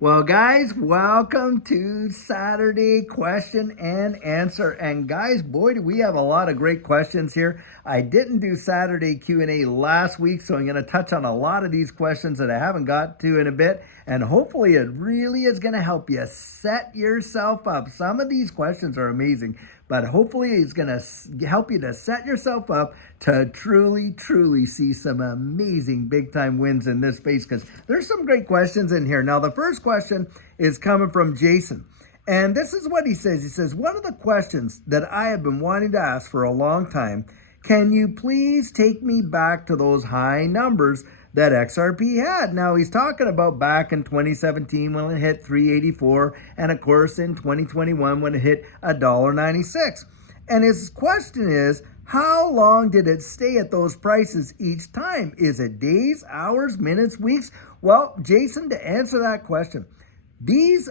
Well, guys, welcome to Saturday question and answer. And guys, boy, do we have a lot of great questions here. I didn't do Saturday Q&A last week, so I'm going to touch on a lot of these questions that I haven't got to in a bit. And hopefully it really is going to help you set yourself up. Some of these questions are amazing, but hopefully it's going to help you to set yourself up to truly see some amazing big time wins in this space, because there's some great questions in here. Now, the first question is coming from Jason. And this is what he says. He says, one of the questions that I have been wanting to ask for a long time, can you please take me back to those high numbers that XRP had? Now, he's talking about back in 2017 when it hit 384, and of course in 2021 when it hit $1.96. And his question is, how long did it stay at those prices each time? Is it days, hours, minutes, weeks? Well, Jason, to answer that question,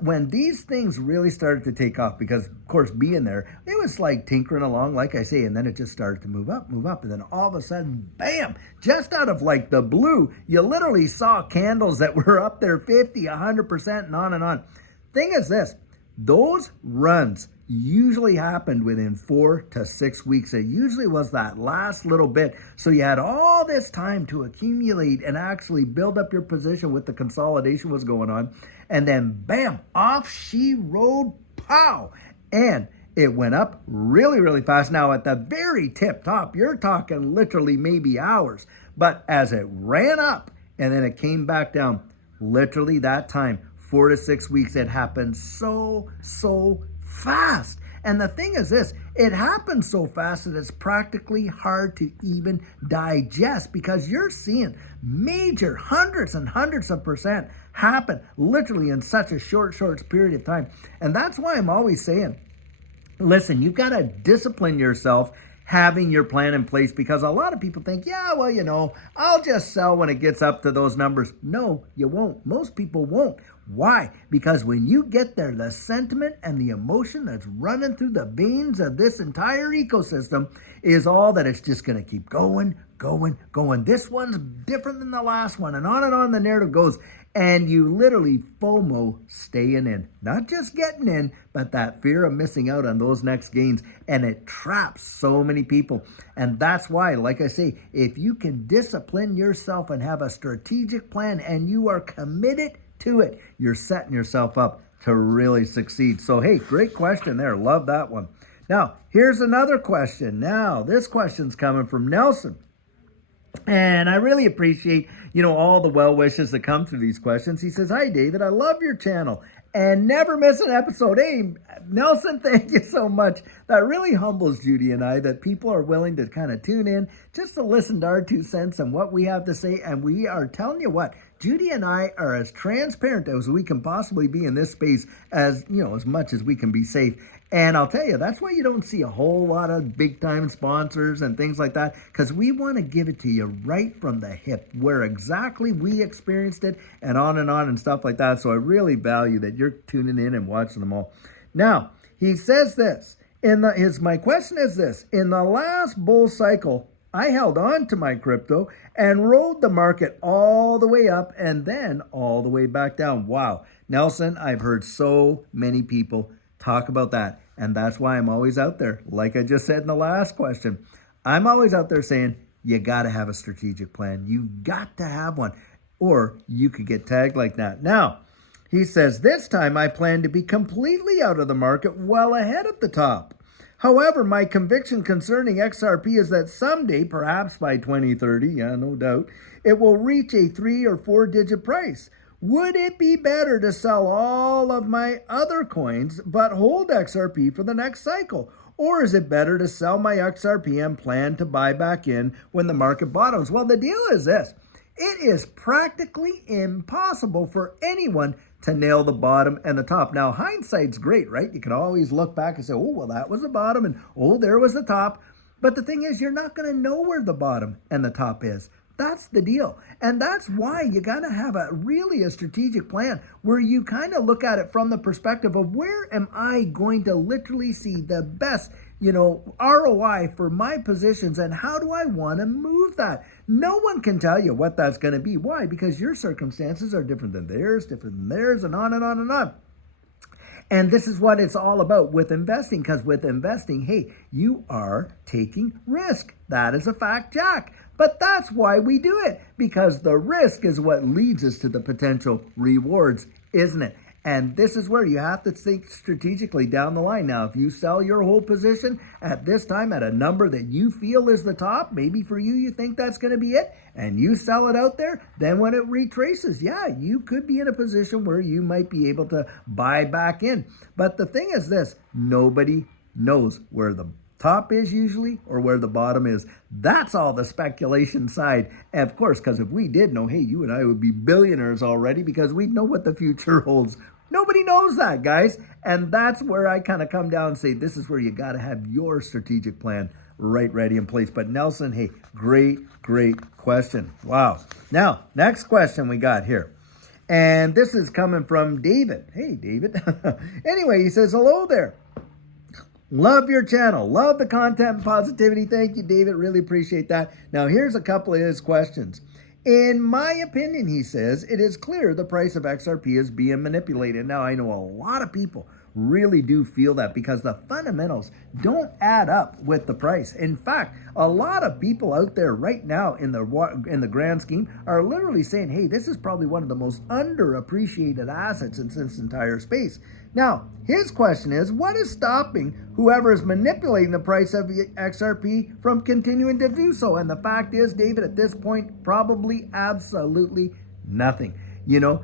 when these things really started to take off, because of course being there, it was like tinkering along, like I say, and then it just started to move up, and then all of a sudden, bam, just out of like the blue, you literally saw candles that were up there 50, 100% and on and on. Thing is this, those runs usually happened within 4 to 6 weeks. It usually was that last little bit. So you had all this time to accumulate and actually build up your position with the consolidation was going on. And then bam, off she rode, pow. And it went up really fast. Now at the very tip top, you're talking literally maybe hours. But as it ran up and then it came back down, literally that time, 4 to 6 weeks, it happened so fast. And the thing is this, it happens so fast that it's practically hard to even digest, because you're seeing major hundreds and hundreds of percent happen literally in such a short period of time. And that's why I'm always saying, listen, you've got to discipline yourself having your plan in place, because a lot of people think, yeah, well, I'll just sell when it gets up to those numbers. No, you won't. Most people won't. Why? Because when you get there, the sentiment and the emotion that's running through the veins of this entire ecosystem is all that it's just going to keep going. This one's different than the last one, and on the narrative goes. And you literally FOMO staying in, not just getting in, but that fear of missing out on those next gains. And it traps so many people. And that's why, like I say, if you can discipline yourself and have a strategic plan and you are committed to it, you're setting yourself up to really succeed. So, hey, great question there. Love that one. Now, here's another question. Now, this question's coming from Nelson. And I really appreciate, all the well wishes that come through these questions. He says, hi, David, I love your channel and never miss an episode. Hey, Nelson, thank you so much. That really humbles Judy and I, that people are willing to kind of tune in just to listen to our 2 cents and what we have to say. And we are telling you what, Judy and I are as transparent as we can possibly be in this space, as much as we can be safe. And I'll tell you, that's why you don't see a whole lot of big time sponsors and things like that, because we want to give it to you right from the hip, where exactly we experienced it, and on and stuff like that. So I really value that you're tuning in and watching them all. Now, he says this, my question is this: in the last bull cycle, I held on to my crypto and rode the market all the way up and then all the way back down. Wow. Nelson, I've heard so many people talk about that. And that's why I'm always out there. Like I just said in the last question, I'm always out there saying, you got to have a strategic plan. You got to have one, or you could get tagged like that. Now, he says, this time I plan to be completely out of the market well ahead of the top. However, my conviction concerning XRP is that someday, perhaps by 2030, no doubt, it will reach a 3 or 4 digit price. Would it be better to sell all of my other coins but hold XRP for the next cycle? Or is it better to sell my XRP and plan to buy back in when the market bottoms? Well, the deal is this. It is practically impossible for anyone to nail the bottom and the top. Now, hindsight's great, right? You can always look back and say, oh, well, that was the bottom, and oh, there was the top. But the thing is, you're not going to know where the bottom and the top is. That's the deal. And that's why you got to have a strategic plan where you kind of look at it from the perspective of, where am I going to literally see the best, ROI for my positions, and how do I want to move that? No one can tell you what that's going to be. Why? Because your circumstances are different than theirs, and on and on and on. And this is what it's all about with investing, because with investing, hey, you are taking risk. That is a fact, Jack. But that's why we do it, because the risk is what leads us to the potential rewards, isn't it? And this is where you have to think strategically down the line. Now, if you sell your whole position at this time at a number that you feel is the top, maybe for you, you think that's going to be it, and you sell it out there, then when it retraces, yeah, you could be in a position where you might be able to buy back in. But the thing is this, nobody knows where the top is usually or where the bottom is. That's all the speculation side. And of course, because if we did know, hey, you and I would be billionaires already, because we'd know what the future holds. Nobody knows that, guys. And that's where I kind of come down and say, this is where you got to have your strategic plan right ready in place. But Nelson, hey, great question. Wow. Now, next question we got here. And this is coming from David. Hey, David. Anyway, he says, hello there. Love your channel. Love the content and positivity. Thank you, David. Really appreciate that. Now, here's a couple of his questions. In my opinion, he says, it is clear the price of XRP is being manipulated. Now, I know a lot of people really do feel that, because the fundamentals don't add up with the price. In fact, a lot of people out there right now in the grand scheme are literally saying, hey, this is probably one of the most underappreciated assets in this entire space. Now, his question is, what is stopping whoever is manipulating the price of XRP from continuing to do so? And the fact is, David, at this point, probably absolutely nothing.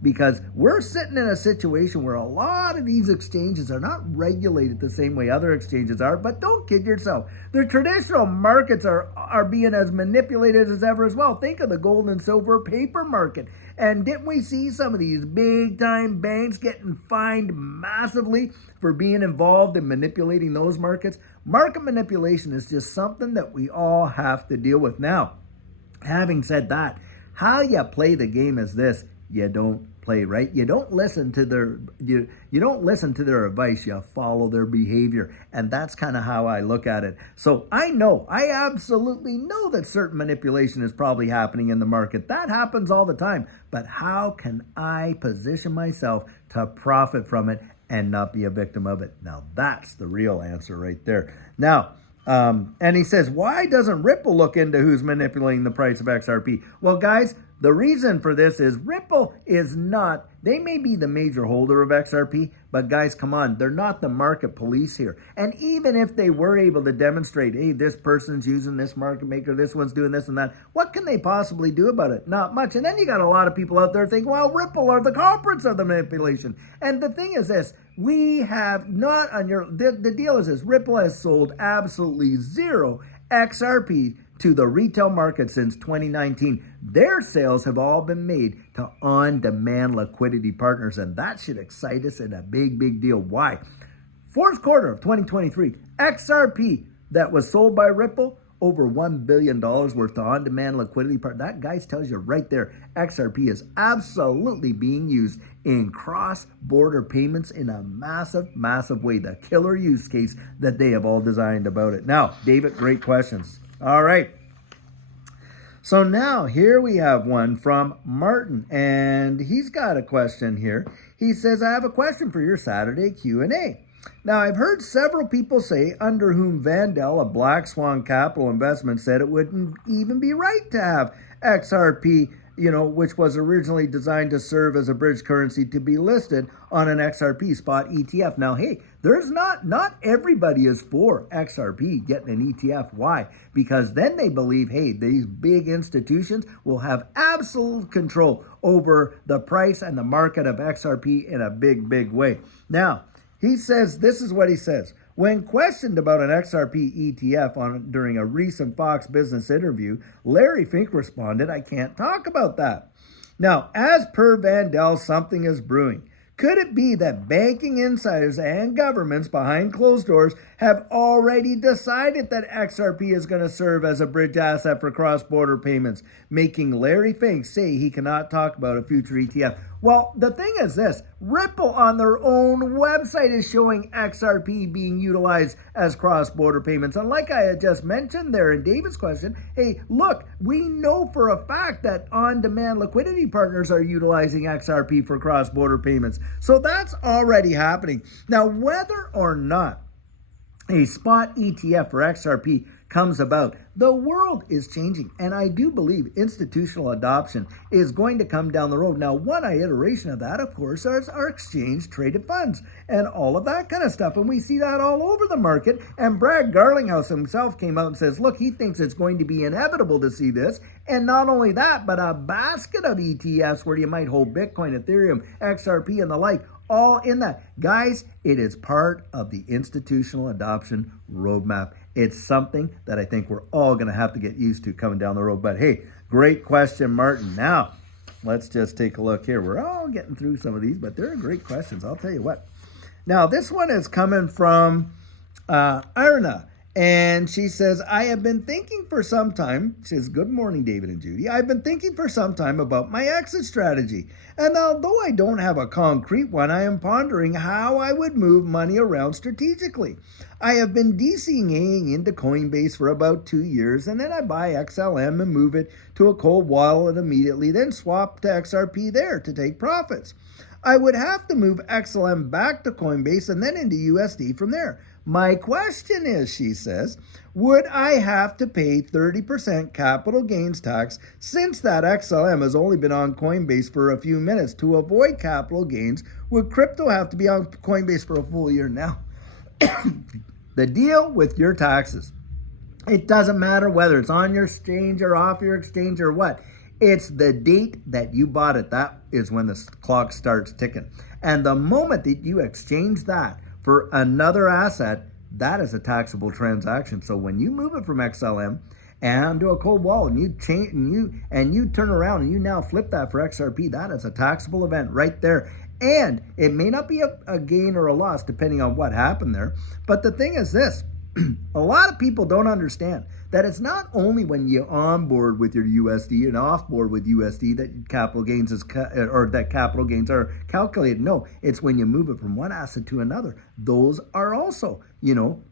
Because we're sitting in a situation where a lot of these exchanges are not regulated the same way other exchanges are. But don't kid yourself. The traditional markets are being as manipulated as ever as well. Think of the gold and silver paper market. And didn't we see some of these big time banks getting fined massively for being involved in manipulating those markets? Market manipulation is just something that we all have to deal with. Now, having said that, how you play the game is this. You don't play, right? You don't listen to their you don't listen to their advice. You follow their behavior, and that's kind of how I look at it. So I absolutely know that certain manipulation is probably happening in the market. That happens all the time. But how can I position myself to profit from it and not be a victim of it? Now that's the real answer right there. Now. And he says, why doesn't Ripple look into who's manipulating the price of XRP? Well, guys, the reason for this is Ripple is not, they may be the major holder of XRP, but guys, come on, they're not the market police here. And even if they were able to demonstrate, hey, this person's using this market maker, this one's doing this and that, what can they possibly do about it? Not much. And then you got a lot of people out there thinking, well, Ripple are the culprits of the manipulation. And the thing is this, we have not on your, the deal is this, Ripple has sold absolutely zero XRP to the retail market since 2019. Their sales have all been made to on-demand liquidity partners, and that should excite us in a big deal. Why? Fourth quarter of 2023, XRP that was sold by Ripple, over $1 billion worth of on-demand liquidity part. That, guys, tells you right there, XRP is absolutely being used in cross-border payments in a massive way. The killer use case that they have all designed about it. Now, David, great questions. All right. So now here we have one from Martin, and he's got a question here. He says, I have a question for your Saturday Q&A. Now, I've heard several people say, under whom Vandal, a Black Swan Capital investment, said it wouldn't even be right to have XRP, which was originally designed to serve as a bridge currency, to be listed on an XRP spot ETF. Now, hey, there's not everybody is for XRP getting an ETF. Why? Because then they believe, hey, these big institutions will have absolute control over the price and the market of XRP in a big way. Now, he says, this is what he says. When questioned about an XRP ETF during a recent Fox Business interview, Larry Fink responded, I can't talk about that. Now, as per Vandal, something is brewing. Could it be that banking insiders and governments behind closed doors have already decided that XRP is going to serve as a bridge asset for cross-border payments, making Larry Fink say he cannot talk about a future ETF? Well, the thing is this, Ripple on their own website is showing XRP being utilized as cross-border payments. And like I had just mentioned there in David's question, hey, look, we know for a fact that on-demand liquidity partners are utilizing XRP for cross-border payments. So that's already happening. Now, whether or not a spot ETF for XRP comes about, the world is changing, and I do believe institutional adoption is going to come down the road. Now, one iteration of that, of course, is our exchange-traded funds and all of that kind of stuff, and we see that all over the market. And Brad Garlinghouse himself came out and says, look, he thinks it's going to be inevitable to see this, and not only that, but a basket of ETFs where you might hold Bitcoin, Ethereum, XRP, and the like, all in that. Guys, it is part of the institutional adoption roadmap. It's something that I think we're all going to have to get used to coming down the road. But hey, great question, Martin. Now, let's just take a look here. We're all getting through some of these, but they're great questions. I'll tell you what. Now, this one is coming from Arna. And she says, I have been thinking for some time, she says, good morning, David and Judy. I've been thinking for some time about my exit strategy. And although I don't have a concrete one, I am pondering how I would move money around strategically. I have been DCAing into Coinbase for about 2 years, and then I buy XLM and move it to a cold wallet immediately, then swap to XRP there to take profits. I would have to move XLM back to Coinbase and then into USD from there. My question is, she says, would I have to pay 30% capital gains tax since that XLM has only been on Coinbase for a few minutes? To avoid capital gains, would crypto have to be on Coinbase for a full year? Now, the deal with your taxes, it doesn't matter whether it's on your exchange or off your exchange or what. It's the date that you bought it. That is when the clock starts ticking. And the moment that you exchange that for another asset, that is a taxable transaction. So when you move it from XLM and to a cold wallet and you change and you turn around and you now flip that for XRP, that is a taxable event right there. And it may not be a gain or a loss depending on what happened there. But the thing is this, a lot of people don't understand that it's not only when you onboard with your USD and offboard with USD that capital gains are calculated. No, it's when you move it from one asset to another. Those are also,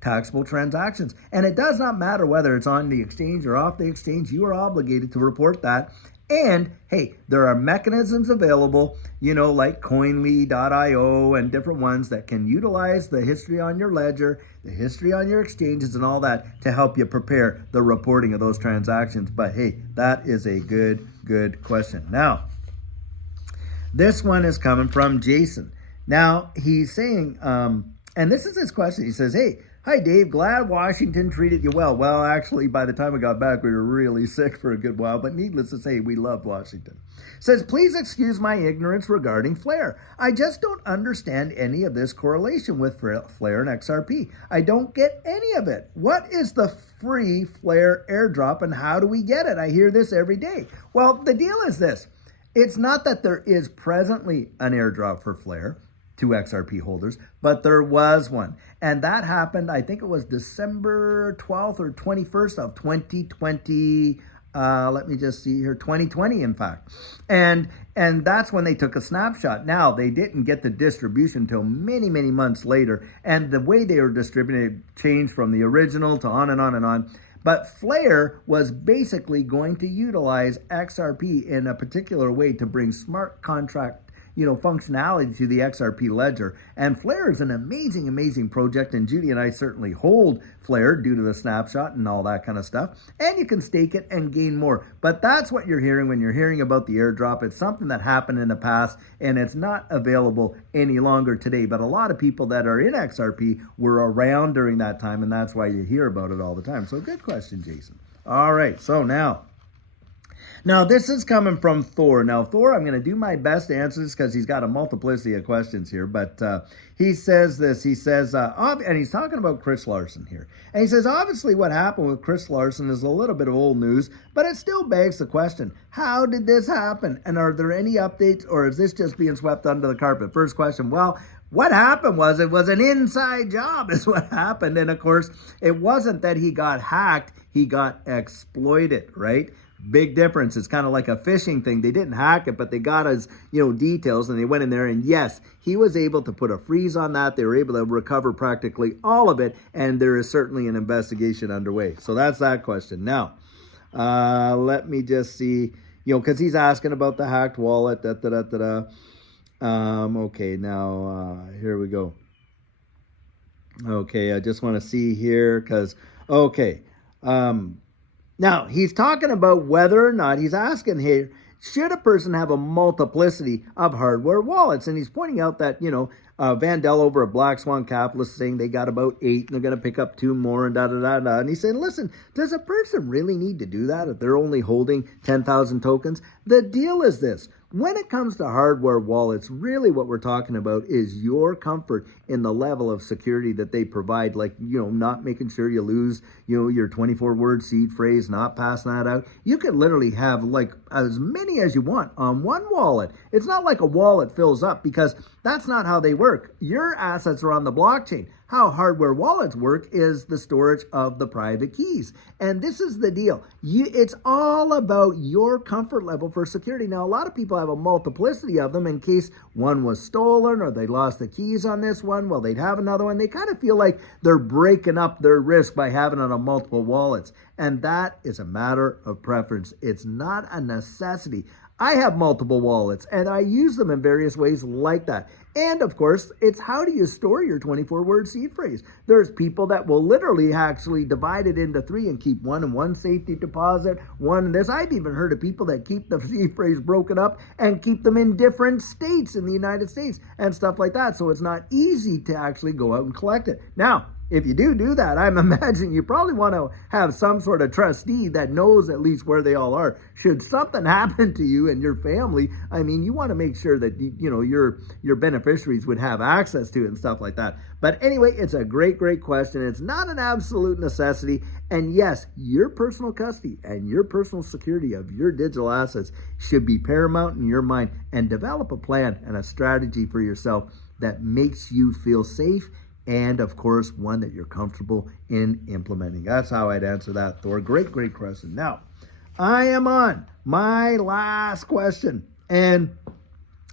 taxable transactions. And it does not matter whether it's on the exchange or off the exchange. You are obligated to report that. And hey, there are mechanisms available, like Coinly.io and different ones that can utilize the history on your ledger, the history on your exchanges and all that to help you prepare the reporting of those transactions. But hey, that is a good question. Now, this one is coming from Jason. Now, he's saying, and this is his question. He says, hey, hi, Dave. Glad Washington treated you well. Well, actually, by the time we got back, we were really sick for a good while. But needless to say, we love Washington. Says, please excuse my ignorance regarding Flare. I just don't understand any of this correlation with Flare and XRP. I don't get any of it. What is the free Flare airdrop and how do we get it? I hear this every day. Well, the deal is this. It's not that there is presently an airdrop for Flare to XRP holders, but there was one. And that happened, I think it was December 12th or 21st of 2020. Let me just see here, 2020, in fact. And that's when they took a snapshot. Now, they didn't get the distribution until many, many months later. And the way they were distributed changed from the original to on and on and on. But Flare was basically going to utilize XRP in a particular way to bring smart contract functionality to the XRP ledger. And Flare is an amazing project, and Judy and I certainly hold Flare due to the snapshot and all that kind of stuff. And you can stake it and gain more. But that's what you're hearing when you're hearing about the airdrop. It's something that happened in the past, and it's not available any longer today. But a lot of people that are in XRP were around during that time, and that's why you hear about it all the time. So good question, Jason. All right, so Now, this is coming from Thor. Now, Thor, I'm going to do my best to answer this because he's got a multiplicity of questions here. But he says this. He says, and he's talking about Chris Larson here. And he says, obviously what happened with Chris Larson is a little bit of old news, but it still begs the question, how did this happen? And are there any updates, or is this just being swept under the carpet? First question, well, what happened was it was an inside job is what happened. And, of course, it wasn't that he got hacked. He got exploited, right? Big difference. It's kind of like a phishing thing. They didn't hack it, but they got his, details, and they went in there, and yes, he was able to put a freeze on that. They were able to recover practically all of it, and there is certainly an investigation underway. So that's that question. Now, let me just see, because he's asking about the hacked wallet. Okay, now here we go. Okay, I just want to see here because, okay. Now, he's talking about whether or not, he's asking here, should a person have a multiplicity of hardware wallets? And he's pointing out that, Vandell over at Black Swan Capitalist saying they got about 8 and they're going to pick up 2 more and da-da-da-da. And he's saying, listen, does a person really need to do that if they're only holding 10,000 tokens? The deal is this. When it comes to hardware wallets, really what we're talking about is your comfort in the level of security that they provide, like, not making sure you lose, your 24-word seed phrase, not passing that out. You could literally have like as many as you want on one wallet. It's not like a wallet fills up, because that's not how they work. Your assets are on the blockchain. How hardware wallets work is the storage of the private keys. And this is the deal. It's all about your comfort level for security. Now, a lot of people have a multiplicity of them in case one was stolen or they lost the keys on this one. Well, they'd have another one. They kind of feel like they're breaking up their risk by having it on multiple wallets. And that is a matter of preference. It's not a necessity. I have multiple wallets and I use them in various ways like that. And of course, it's how do you store your 24-word seed phrase? There's people that will literally actually divide it into 3 and keep one in one safety deposit, one in this. I've even heard of people that keep the seed phrase broken up and keep them in different states in the United States and stuff like that. So it's not easy to actually go out and collect it. Now, if you do that, I'm imagining you probably want to have some sort of trustee that knows at least where they all are. Should something happen to you and your family, I mean, you want to make sure that, your beneficiaries would have access to it and stuff like that. But anyway, it's a great question. It's not an absolute necessity. And yes, your personal custody and your personal security of your digital assets should be paramount in your mind, and develop a plan and a strategy for yourself that makes you feel safe, and of course, one that you're comfortable in implementing. That's how I'd answer that, Thor. Great question. Now, I am on my last question, and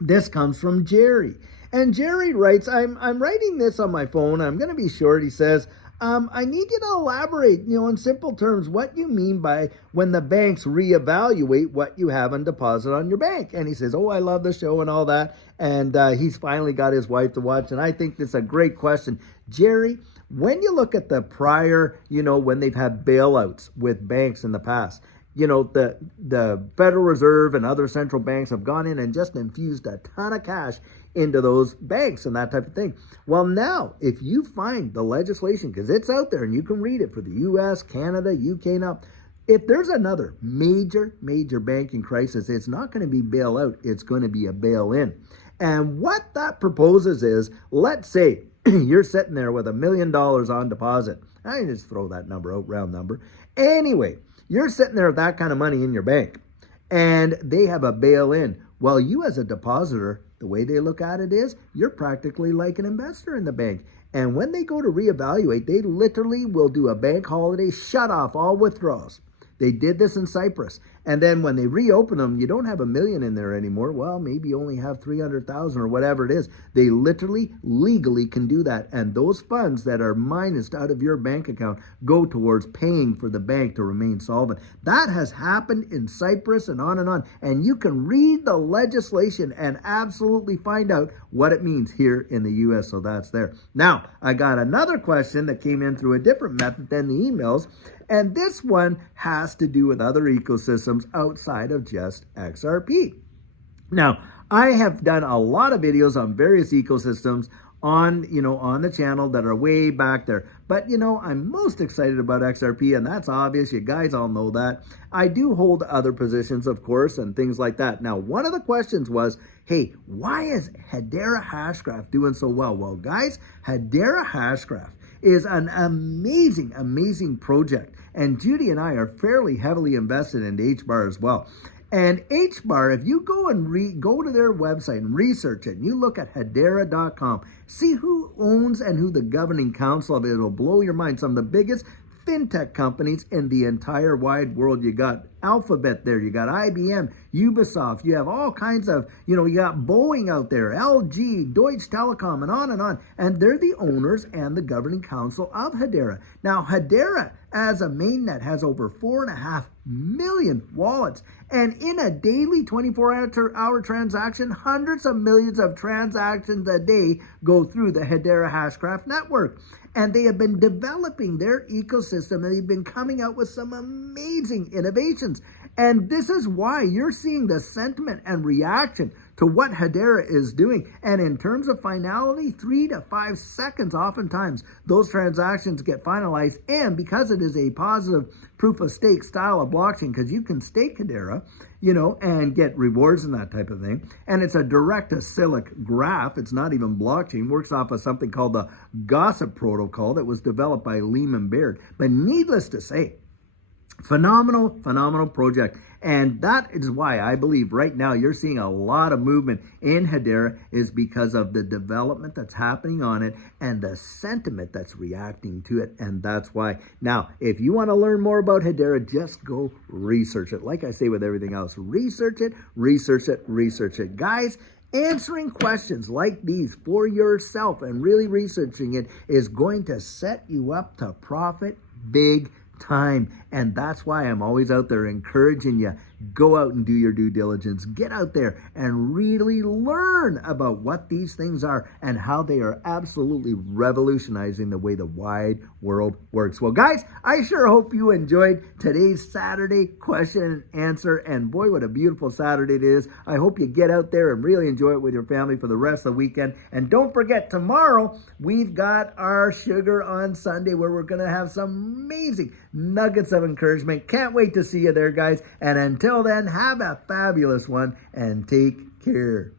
this comes from Jerry. And Jerry writes, I'm writing this on my phone. I'm going to be short. He says, I need you to elaborate, in simple terms, what you mean by when the banks reevaluate what you have on deposit on your bank. And he says, oh, I love the show and all that. And he's finally got his wife to watch. And I think this is a great question. Jerry, when you look at the prior, when they've had bailouts with banks in the past, the Federal Reserve and other central banks have gone in and just infused a ton of cash into those banks and that type of thing. Well, now, if you find the legislation, because it's out there and you can read it for the U.S., Canada, UK now, if there's another major banking crisis, it's not going to be bailout, it's going to be a bail-in. And what that proposes is, let's say you're sitting there with $1 million on deposit. I can just throw that number out, round number. Anyway, you're sitting there with that kind of money in your bank, and they have a bail-in. Well, you as a depositor, the way they look at it is, you're practically like an investor in the bank. And when they go to reevaluate, they literally will do a bank holiday, shut off all withdrawals. They did this in Cyprus. And then when they reopen them, you don't have $1 million in there anymore. Well, maybe you only have 300,000 or whatever it is. They literally, legally can do that. And those funds that are minused out of your bank account go towards paying for the bank to remain solvent. That has happened in Cyprus and on and on. And you can read the legislation and absolutely find out what it means here in the U.S. So that's there. Now, I got another question that came in through a different method than the emails. And this one has to do with other ecosystems outside of just XRP. Now, I have done a lot of videos on various ecosystems on the channel that are way back there. But, I'm most excited about XRP, and that's obvious. You guys all know that. I do hold other positions, of course, and things like that. Now, one of the questions was, hey, why is Hedera Hashgraph doing so well? Well, guys, Hedera Hashgraph is an amazing project. And Judy and I are fairly heavily invested in HBAR as well. And HBAR, if you go and go to their website and research it, and you look at hedera.com, see who owns and who the governing council of it, it'll blow your mind. Some of the biggest fintech companies in the entire wide world. You got Alphabet there, you got IBM, Ubisoft, you have all kinds of, you got Boeing out there, LG, Deutsche Telekom, and on and on. And they're the owners and the governing council of Hedera. Now, Hedera, as a mainnet, has over 4.5 million wallets. And in a daily 24-hour transaction, hundreds of millions of transactions a day go through the Hedera Hashgraph network. And they have been developing their ecosystem, and they've been coming out with some amazing innovations. And this is why you're seeing the sentiment and reaction to what Hedera is doing. And in terms of finality, 3 to 5 seconds, oftentimes, those transactions get finalized. And because it is a positive proof of stake style of blockchain, because you can stake Hedera, and get rewards and that type of thing. And it's a direct acyclic graph. It's not even blockchain. Works off of something called the Gossip Protocol that was developed by Lehman Baird. But needless to say, phenomenal project. And that is why I believe right now you're seeing a lot of movement in Hedera, is because of the development that's happening on it and the sentiment that's reacting to it. And that's why. Now, if you want to learn more about Hedera, just go research it. Like I say with everything else, research it. Guys, answering questions like these for yourself and really researching it is going to set you up to profit big time. And that's why I'm always out there encouraging you, go out and do your due diligence, get out there and really learn about what these things are and how they are absolutely revolutionizing the way the wide world works. Well, guys, I sure hope you enjoyed today's Saturday question and answer. And boy, what a beautiful Saturday it is. I hope you get out there and really enjoy it with your family for the rest of the weekend. And don't forget, tomorrow we've got our Sugar on Sunday, where we're going to have some amazing nuggets of encouragement. Can't wait to see you there, guys. And until then, have a fabulous one and take care.